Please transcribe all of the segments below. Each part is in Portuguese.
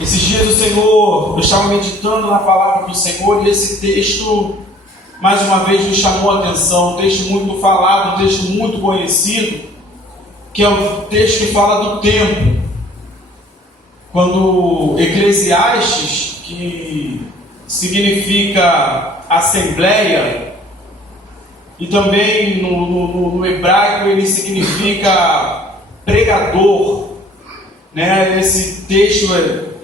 Esses dias eu estava meditando na palavra do Senhor e esse texto, mais uma vez, me chamou a atenção. Um texto muito falado, um texto muito conhecido, que é o texto que fala do tempo. Quando Eclesiastes, que significa assembleia, e também no hebraico ele significa pregador, né? Esse texto,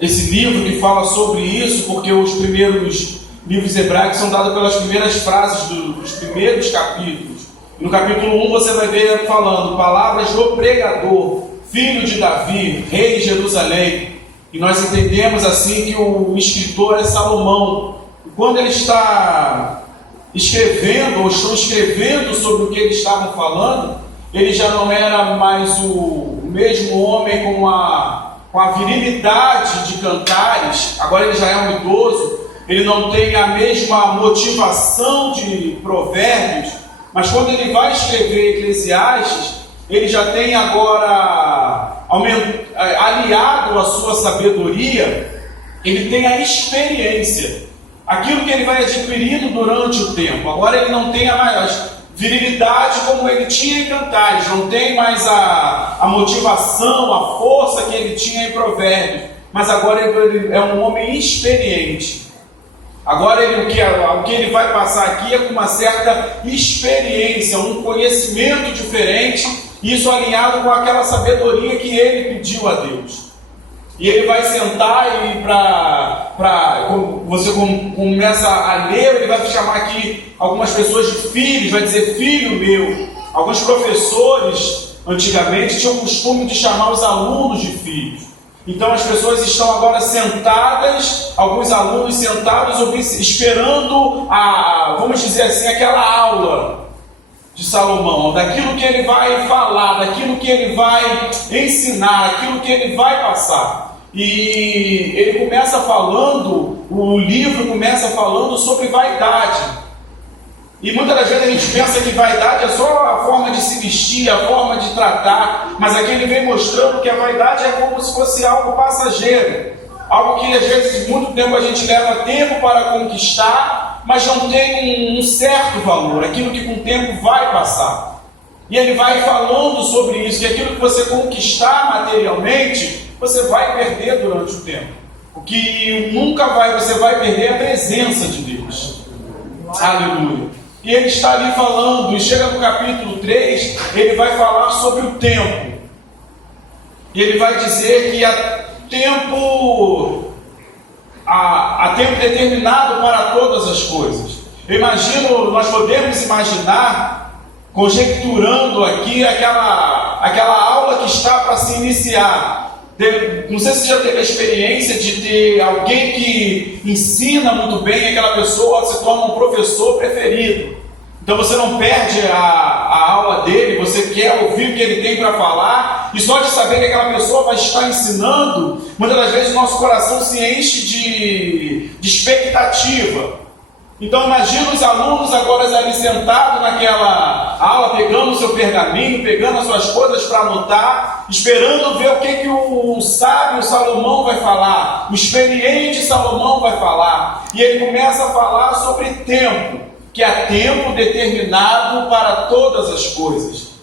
esse livro que fala sobre isso, porque os primeiros livros hebraicos são dados pelas primeiras frases dos primeiros capítulos. No capítulo 1 você vai ver falando palavras do pregador, filho de Davi, rei de Jerusalém. E nós entendemos assim que o escritor é Salomão. E quando ele está escrevendo, ou estão escrevendo sobre o que eles estavam falando, ele já não era mais o mesmo homem com a virilidade de cantares. Agora ele já é um idoso, ele não tem a mesma motivação de provérbios, mas quando ele vai escrever Eclesiastes, ele já tem agora aliado à sua sabedoria, ele tem a experiência, aquilo que ele vai adquirindo durante o tempo. Agora ele não tem mais virilidade como ele tinha em Cantares, não tem mais a motivação, a força que ele tinha em Provérbios, mas agora ele é um homem experiente. Agora o que ele vai passar aqui é com uma certa experiência, um conhecimento diferente, isso alinhado com aquela sabedoria que ele pediu a Deus. E ele vai sentar e você começa a ler, ele vai chamar aqui algumas pessoas de filhos, vai dizer filho meu. Alguns professores antigamente tinham o costume de chamar os alunos de filhos. Então as pessoas estão agora sentadas, alguns alunos sentados esperando vamos dizer assim, aquela aula de Salomão, daquilo que ele vai falar, daquilo que ele vai ensinar, daquilo que ele vai passar. E ele começa falando, o livro começa falando sobre vaidade. E muitas das vezes a gente pensa que vaidade é só a forma de se vestir, a forma de tratar, mas aqui ele vem mostrando que a vaidade é como se fosse algo passageiro, algo que às vezes muito tempo a gente leva tempo para conquistar, mas não tem um certo valor, aquilo que com o tempo vai passar. E ele vai falando sobre isso, que aquilo que você conquistar materialmente, você vai perder durante o tempo. O que nunca você vai perder é a presença de Deus. Aleluia. E ele está ali falando, e chega no capítulo 3, ele vai falar sobre o tempo. E ele vai dizer que há tempo determinado para todas as coisas. Eu imagino, nós podemos imaginar, conjecturando aqui aquela aula que está para se iniciar. Não sei se você já teve a experiência de ter alguém que ensina muito bem, aquela pessoa se torna um professor preferido. Então você não perde a aula dele, você quer ouvir o que ele tem para falar, e só de saber que aquela pessoa vai estar ensinando, muitas das vezes o nosso coração se enche de expectativa. Então imagina os alunos agora ali sentados naquela aula, pegando o seu pergaminho, pegando as suas coisas para anotar, esperando ver o que o sábio Salomão vai falar, o experiente Salomão vai falar. E ele começa a falar sobre tempo, que há tempo determinado para todas as coisas.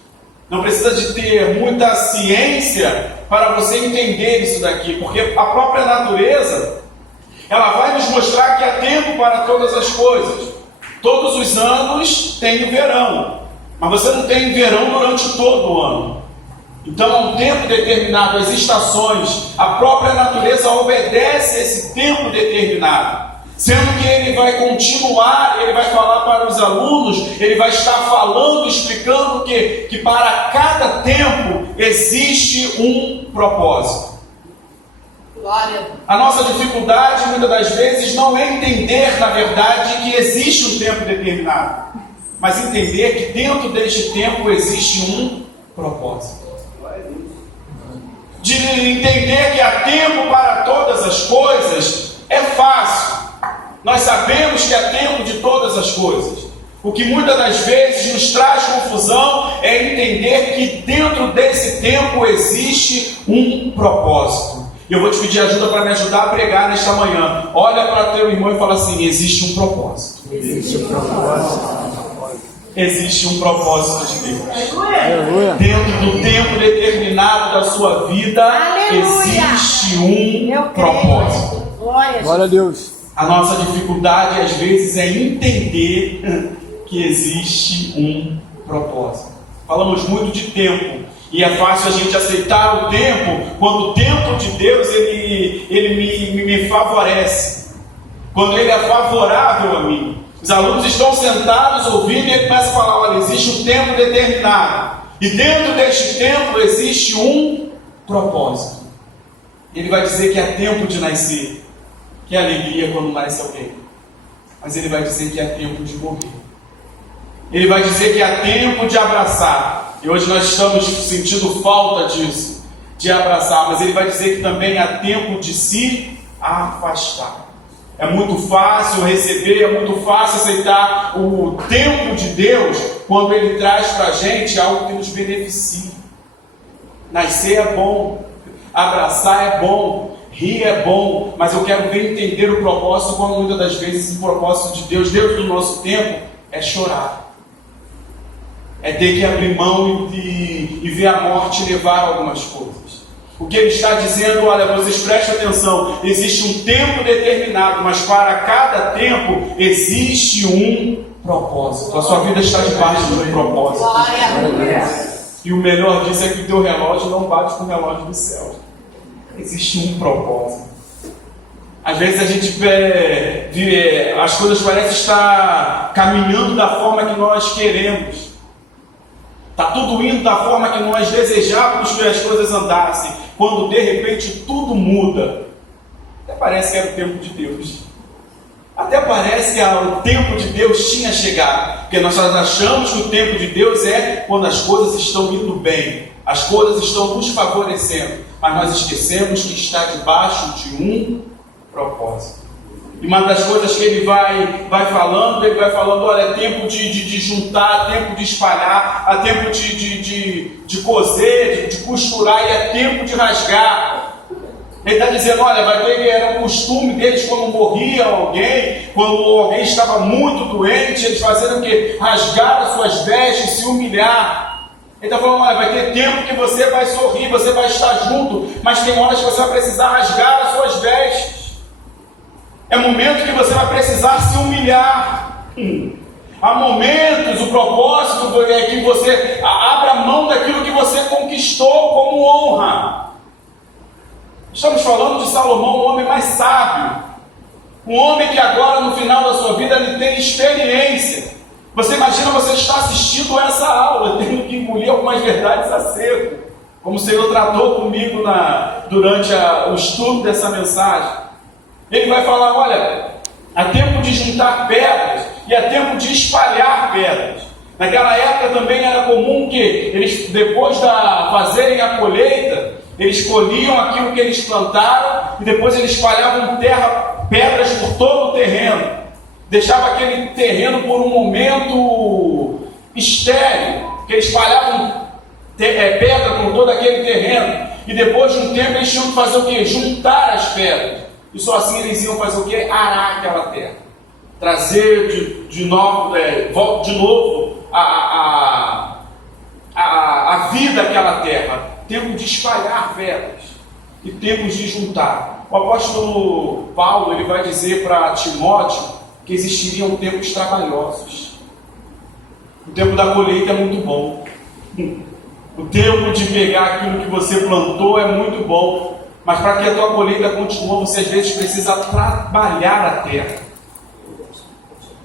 Não precisa de ter muita ciência para você entender isso daqui, porque a própria natureza, ela vai nos mostrar que há tempo para todas as coisas. Todos os anos tem o verão, mas você não tem verão durante todo o ano. Então há um tempo determinado, as estações, a própria natureza obedece a esse tempo determinado. Sendo que ele vai continuar, ele vai falar para os alunos, ele vai estar falando, explicando que para cada tempo existe um propósito. A nossa dificuldade, muitas das vezes, não é entender, na verdade, que existe um tempo determinado, mas entender que dentro deste tempo existe um propósito. De entender que há tempo para todas as coisas é fácil. Nós sabemos que há tempo de todas as coisas. O que muitas das vezes nos traz confusão é entender que dentro desse tempo existe um propósito. E eu vou te pedir ajuda para me ajudar a pregar nesta manhã. Olha para teu irmão e fala assim: existe um propósito. Existe um propósito. Existe um propósito de Deus. Aleluia. Dentro do tempo determinado da sua vida, Aleluia. existe um propósito. Glória a Deus. A nossa dificuldade às vezes é entender que existe um propósito. Falamos muito de tempo, e é fácil a gente aceitar o tempo quando o tempo de Deus ele me favorece, quando ele é favorável a mim. Os alunos estão sentados ouvindo e ele começa a falar: olha, existe um tempo determinado, e dentro deste tempo existe um propósito. Ele vai dizer que é tempo de nascer, que é alegria quando nasce alguém, mas ele vai dizer que é tempo de morrer. Ele vai dizer que é tempo de abraçar, e hoje nós estamos sentindo falta disso, de abraçar, mas ele vai dizer que também é tempo de se afastar. É muito fácil receber, é muito fácil aceitar o tempo de Deus quando Ele traz para a gente algo que nos beneficia. Nascer é bom, abraçar é bom, rir é bom, mas eu quero ver entender o propósito, quando muitas das vezes o propósito de Deus dentro do nosso tempo é chorar. É ter que abrir mão e ver a morte levar algumas coisas. O que ele está dizendo: olha, vocês prestem atenção, existe um tempo determinado, mas para cada tempo existe um propósito. A sua vida está debaixo de um propósito. E o melhor disso é que o teu relógio não bate com o relógio do céu. Existe um propósito. Às vezes a gente vê, as coisas parecem estar caminhando da forma que nós queremos. Está tudo indo da forma que nós desejávamos que as coisas andassem, quando de repente tudo muda. Até parece que era o tempo de Deus. Até parece que o tempo de Deus tinha chegado. Porque nós achamos que o tempo de Deus é quando as coisas estão indo bem, as coisas estão nos favorecendo. Mas nós esquecemos que está debaixo de um propósito. E uma das coisas que ele vai falando, olha, é tempo de juntar, tempo de espalhar, é tempo de coser, de costurar, e é tempo de rasgar. Ele está dizendo: olha, era o costume deles quando morria alguém, quando alguém estava muito doente, eles faziam o quê? Rasgar as suas vestes, se humilhar. Ele está falando: olha, vai ter tempo que você vai sorrir, você vai estar junto, mas tem horas que você vai precisar rasgar as suas vestes. É momento que você vai precisar se humilhar. Há momentos, o propósito é que você abra mão daquilo que você conquistou como honra. Estamos falando de Salomão, um homem mais sábio. Um homem que agora, no final da sua vida, ele tem experiência. Você imagina você estar assistindo a essa aula, tendo que engolir algumas verdades a seco, como o Senhor tratou comigo durante o estudo dessa mensagem. Ele vai falar: olha, há tempo de juntar pedras e há tempo de espalhar pedras. Naquela época também era comum que eles, depois de fazerem a colheita, eles colhiam aquilo que eles plantaram e depois eles espalhavam pedras por todo o terreno. Deixava aquele terreno por um momento estéril, que eles espalhavam pedra por todo aquele terreno. E depois de um tempo eles tinham que fazer o quê? Juntar as pedras. E só assim eles iam fazer o quê? Arar aquela terra. Trazer de novo a vida àquela terra. Tempo de espalhar pedras e tempos de juntar. O apóstolo Paulo, ele vai dizer para Timóteo que existiriam tempos trabalhosos. O tempo da colheita é muito bom. O tempo de pegar aquilo que você plantou é muito bom. Mas para que a tua colheita continue, você às vezes precisa trabalhar a terra.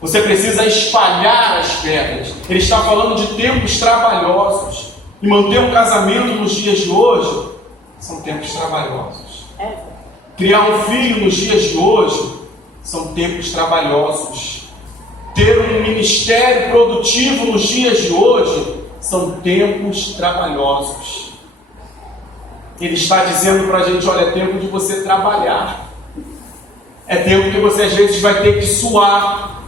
Você precisa espalhar as pedras. Ele está falando de tempos trabalhosos. E manter um casamento nos dias de hoje são tempos trabalhosos. Criar um filho nos dias de hoje são tempos trabalhosos. Ter um ministério produtivo nos dias de hoje são tempos trabalhosos. Ele está dizendo para a gente: olha, é tempo de você trabalhar. É tempo que você às vezes vai ter que suar.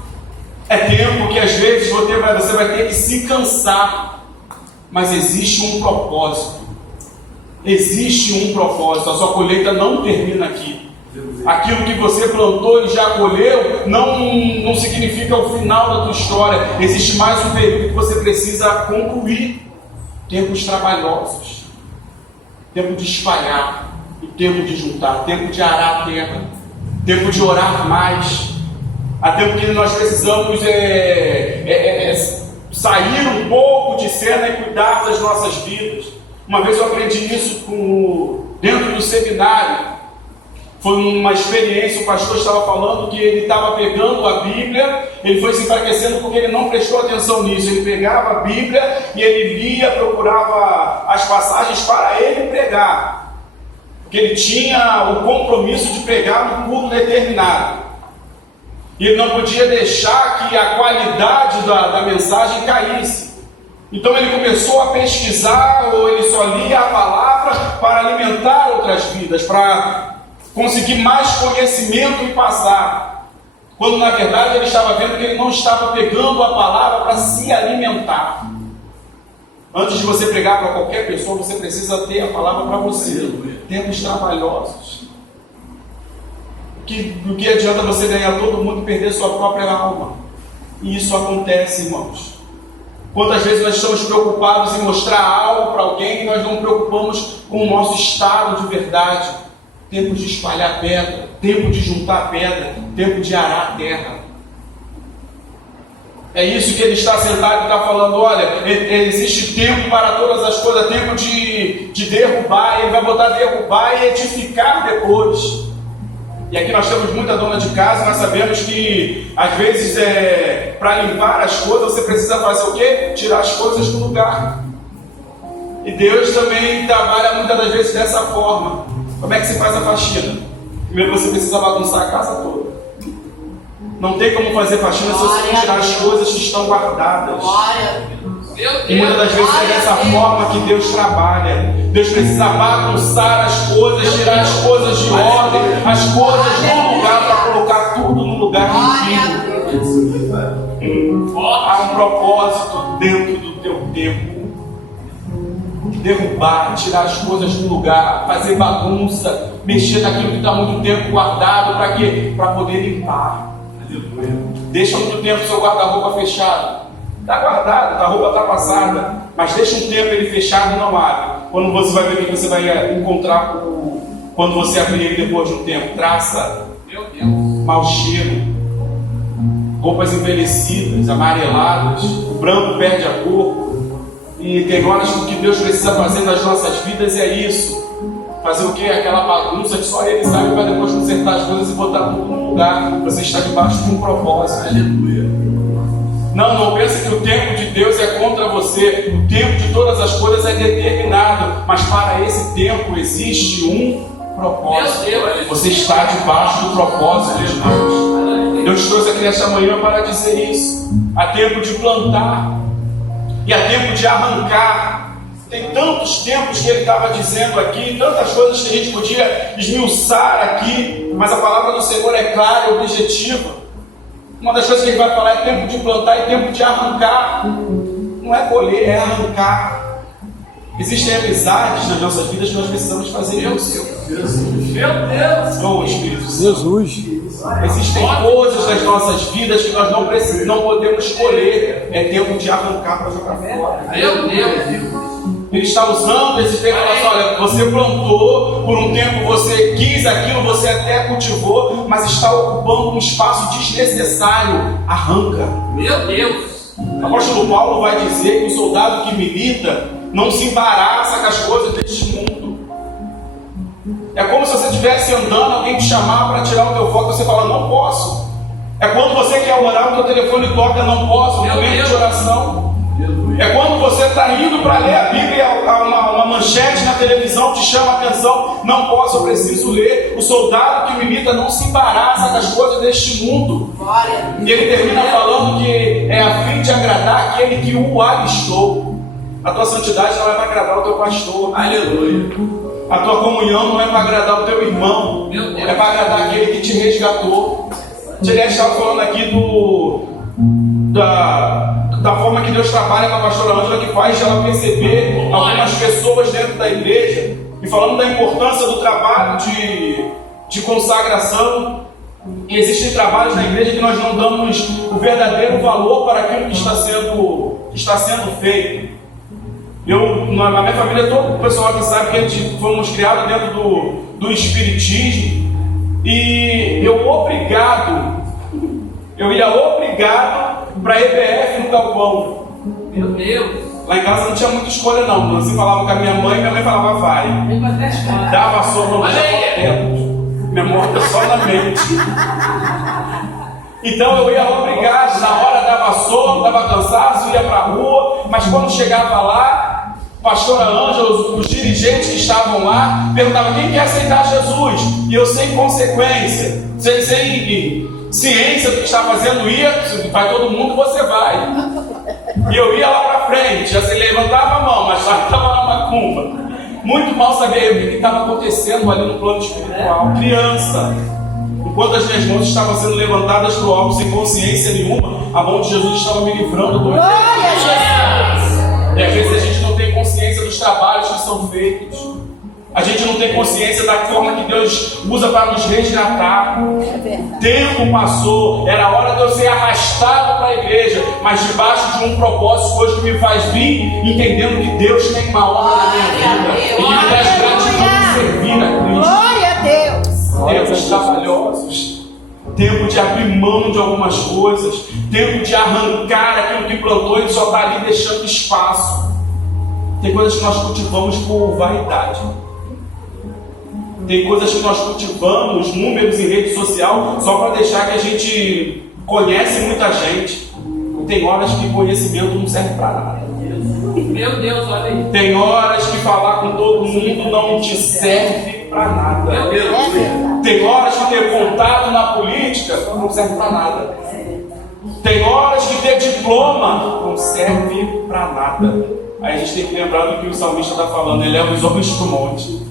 É tempo que às vezes você vai ter que se cansar. Mas existe um propósito. Existe um propósito, a sua colheita não termina aqui. Aquilo que você plantou e já colheu não significa o final da tua história. Existe mais um período que você precisa concluir. Tempos trabalhosos, tempo de espalhar, e tempo de juntar, tempo de arar a terra, tempo de orar mais. Há tempo que nós precisamos sair um pouco de cena e cuidar das nossas vidas. Uma vez eu aprendi isso dentro do seminário. Foi uma experiência, o pastor estava falando que ele estava pegando a Bíblia, ele foi se enfraquecendo porque ele não prestou atenção nisso. Ele pegava a Bíblia e ele lia, procurava as passagens para ele pregar. Porque ele tinha o compromisso de pregar num culto determinado. E ele não podia deixar que a qualidade da mensagem caísse. Então ele começou a pesquisar, ou ele só lia a palavra para alimentar outras vidas, para conseguir mais conhecimento e passar. Quando na verdade ele estava vendo que ele não estava pegando a palavra para se alimentar. Antes de você pregar para qualquer pessoa, você precisa ter a palavra para você. Tempos trabalhosos. Do que adianta você ganhar todo mundo e perder sua própria alma? E isso acontece, irmãos. Quantas vezes nós estamos preocupados em mostrar algo para alguém e nós não preocupamos com o nosso estado de verdade? Tempo de espalhar pedra, tempo de juntar pedra, tempo de arar a terra. É isso que ele está sentado e está falando. Olha, existe tempo para todas as coisas, tempo de derrubar. Ele vai botar derrubar e edificar depois. E aqui nós temos muita dona de casa, nós sabemos que às vezes para limpar as coisas você precisa fazer o quê? Tirar as coisas do lugar. E Deus também trabalha muitas das vezes dessa forma. Como é que se faz a faxina? Primeiro você precisa bagunçar a casa toda. Não tem como fazer faxina se você não tirar as coisas que estão guardadas. E muitas das vezes é dessa forma que Deus trabalha. Deus precisa bagunçar as coisas, tirar as coisas de ordem, as coisas do lugar para colocar tudo no lugar devido. Há um propósito dentro do teu tempo. Derrubar, tirar as coisas do lugar, fazer bagunça, mexer naquilo que está muito tempo guardado, para quê? Para poder limpar. Deixa muito tempo o seu guarda-roupa fechado. Está guardado, a roupa está passada, mas deixa um tempo ele fechado e não abre. Quando você vai ver o que você vai encontrar quando você abrir ele depois de um tempo? Traça, mau cheiro, roupas envelhecidas, amareladas, o branco perde a cor. E tem horas que o que Deus precisa fazer nas nossas vidas é isso. Fazer o que? Aquela bagunça que só Ele sabe, para depois consertar as coisas e botar tudo no lugar. Você está debaixo de um propósito. Aleluia. Não pense que o tempo de Deus é contra você. O tempo de todas as coisas é determinado. Mas para esse tempo existe um propósito. Você está debaixo do propósito de Deus. Deus trouxe aqui nesta manhã para dizer isso. Há tempo de plantar e há tempo de arrancar. Tem tantos tempos que ele estava dizendo aqui, tantas coisas que a gente podia esmiuçar aqui, mas a palavra do Senhor é clara e objetiva. Uma das coisas que ele vai falar é tempo de plantar e tempo de arrancar. Não é colher, é arrancar. Existem amizades nas nossas vidas que nós precisamos fazer isso. Meu Deus! Oh, Espírito Santo. Jesus. Existem coisas nas nossas vidas que nós não podemos escolher. É tempo de arrancar para jogar fora. Meu Deus! Ele está usando esse tempo para falar: olha, você plantou, por um tempo você quis aquilo, você até cultivou, mas está ocupando um espaço desnecessário. Arranca. Meu Deus! O apóstolo Paulo vai dizer que o soldado que milita não se embaraça com as coisas deste mundo. É como se você estivesse andando, alguém te chamar para tirar o teu foco, você fala: não posso. É quando você quer orar, o teu telefone toca: não posso, no momento de oração. É quando você está indo para ler a Bíblia, uma manchete na televisão te chama a atenção: não posso, eu preciso ler. O soldado que milita não se embaraça com as coisas deste mundo. E ele termina falando que é a fim de agradar aquele que o alistou. A tua santidade não é para agradar o teu pastor. Aleluia. A tua comunhão não é para agradar o teu irmão, é para agradar aquele que te resgatou. Ele estava falando aqui da forma que Deus trabalha com a pastora Ângela, que faz ela perceber algumas pessoas dentro da igreja e falando da importância do trabalho de consagração. E existem trabalhos na igreja que nós não damos o verdadeiro valor para aquilo que está sendo feito. Na minha família, todo o pessoal aqui sabe que a gente fomos criados dentro do espiritismo, e eu ia obrigado para a EBF no galpão. Meu Deus! Lá em casa não tinha muita escolha não. Você falava com a minha mãe falava vai. Dava sopa no teto. Memória só na mente. Então eu ia obrigado, na hora dava sono, dava cansaço, ia para a rua, mas quando chegava lá, pastora Ângela, os dirigentes que estavam lá, perguntavam quem quer aceitar Jesus, e eu sem consequência, sem ciência do que está fazendo, vai todo mundo, você vai. E eu ia lá para frente, assim, levantava a mão, mas já estava na macumba. Muito mal sabia eu o que estava acontecendo ali no plano espiritual. Criança, enquanto as minhas mãos estavam sendo levantadas para o alto sem consciência nenhuma, a mão de Jesus estava me livrando do Glória a Jesus! E às vezes a gente não tem consciência dos trabalhos que são feitos. A gente não tem consciência da forma que Deus usa para nos resgatar. Tempo passou, era hora de eu ser arrastado para a igreja, mas debaixo de um propósito hoje que me faz vir, entendendo que Deus tem uma obra na minha vida e que me traz gratidão de servir a Cristo. Glória a Deus! Tempos trabalhosos, tempo de abrir mão de algumas coisas, tempo de arrancar aquilo que plantou e só está ali deixando espaço. Tem coisas que nós cultivamos por vaidade. Tem coisas que nós cultivamos, números em rede social, só para deixar que a gente conhece muita gente. Tem horas que conhecimento não serve para nada. Meu Deus, olha aí. Tem horas que falar com todo mundo não te serve para nada. Meu Deus. Tem horas que ter contato na política não serve para nada. Tem horas que ter diploma não serve para nada. Aí a gente tem que lembrar do que o salmista está falando. Ele leva os homens para o monte.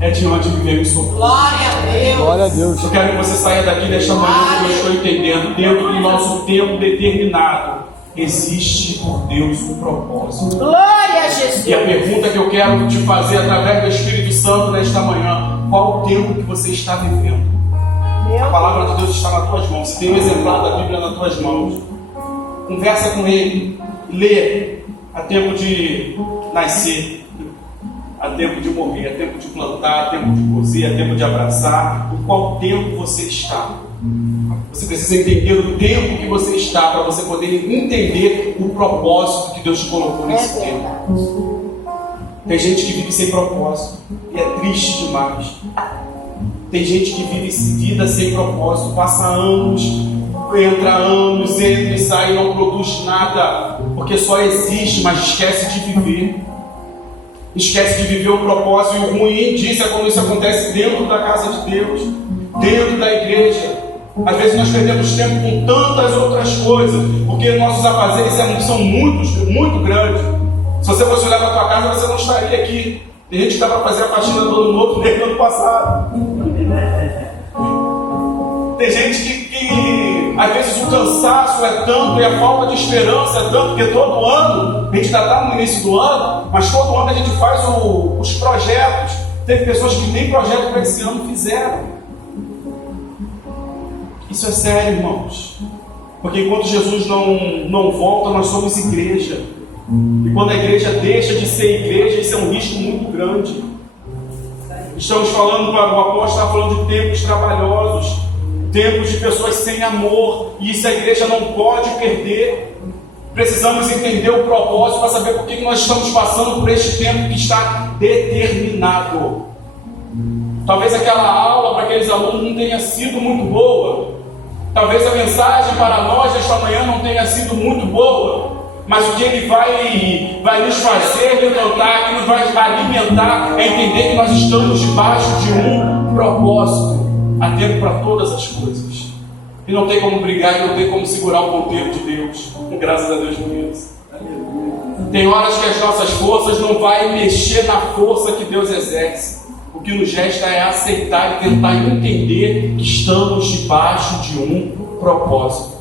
É de onde vivemos sobre. Glória a Deus! Glória a Deus. Eu quero que você saia daqui nesta manhã, como eu estou entendendo, dentro do nosso tempo determinado, existe por Deus um propósito. Glória a Jesus! E a pergunta que eu quero te fazer através do Espírito Santo nesta manhã: qual o tempo que você está vivendo? A palavra de Deus está nas tuas mãos. Você tem um exemplar da Bíblia nas tuas mãos. Conversa com ele, lê. Há tempo de nascer, há tempo de morrer, há tempo de plantar, há tempo de cozer, há tempo de abraçar. Em qual tempo você está? Você precisa entender o tempo que você está para você poder entender o propósito que Deus te colocou nesse tempo. Tem gente que vive sem propósito e é triste demais. Tem gente que vive vida sem propósito, passa anos, entra e sai e não produz nada, porque só existe, mas esquece de viver. Esquece de viver o propósito. E o ruim disso é quando isso acontece dentro da casa de Deus, dentro da igreja. Às vezes nós perdemos tempo com tantas outras coisas, porque nossos afazeres são muito grandes. Se você fosse olhar para a tua casa, você não estaria aqui. Tem gente que está para fazer a faxina do ano novo desde o ano passado. Tem gente que às vezes o cansaço é tanto e a falta de esperança é tanto, porque todo ano, a gente ainda está no início do ano, mas todo ano a gente faz os projetos. Teve pessoas que nem projeto para esse ano fizeram. Isso é sério, irmãos. Porque enquanto Jesus não volta, nós somos igreja. E quando a igreja deixa de ser igreja, isso é um risco muito grande. Estamos falando, o apóstolo está falando de tempos trabalhosos, tempos de pessoas sem amor, e isso a igreja não pode perder. Precisamos entender o propósito para saber por que nós estamos passando por este tempo que está determinado. Talvez aquela aula para aqueles alunos não tenha sido muito boa. Talvez a mensagem para nós desta manhã não tenha sido muito boa. Mas o que ele vai nos fazer levantar, que nos vai alimentar, é entender que nós estamos debaixo de um propósito. Há tempo para todas as coisas. E não tem como brigar, e não tem como segurar o ponteiro de Deus. Graças a Deus por isso. Tem horas que as nossas forças não vai mexer na força que Deus exerce. O que nos resta é aceitar e tentar entender que estamos debaixo de um propósito.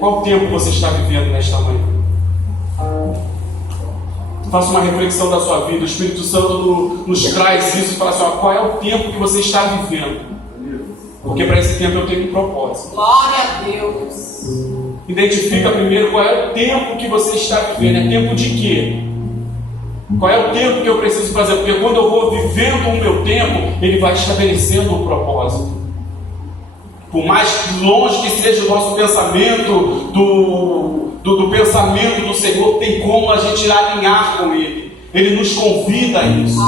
Qual tempo você está vivendo nesta manhã? Faça uma reflexão da sua vida. O Espírito Santo nos traz isso e fala assim: ó, qual é o tempo que você está vivendo? Porque para esse tempo eu tenho um propósito. Glória a Deus. Identifica primeiro qual é o tempo que você está vivendo. É tempo de quê? Qual é o tempo que eu preciso fazer? Porque quando eu vou vivendo o meu tempo, ele vai estabelecendo um propósito. Por mais longe que seja o nosso pensamento do pensamento do Senhor, tem como a gente alinhar com Ele. Ele nos convida a isso.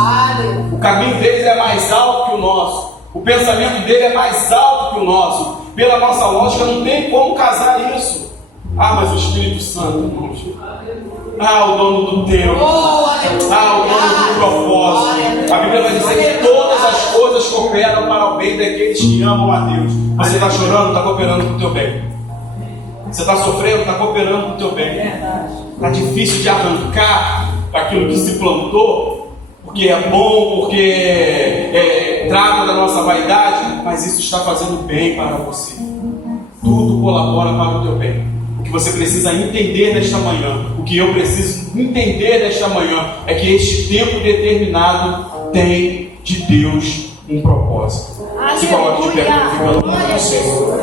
O caminho dele é mais alto que o nosso. O pensamento dele é mais alto que o nosso. Pela nossa lógica, não tem como casar isso. Ah, mas o Espírito Santo, irmãos. Ah, o dono do tempo. Ah, o dono do propósito. A Bíblia vai dizer que todas as coisas cooperam para o bem daqueles que amam a Deus. Você está chorando, está cooperando para o teu bem. Você está sofrendo, está cooperando para o teu bem. Está difícil de arrancar aquilo que se plantou, porque é bom, porque trata da nossa vaidade, mas isso está fazendo bem para você. Tudo colabora para o teu bem. O que você precisa entender nesta manhã, o que eu preciso entender nesta manhã, é que este tempo determinado tem de Deus um propósito. Se coloque de pé, glorificando o nome do Senhor.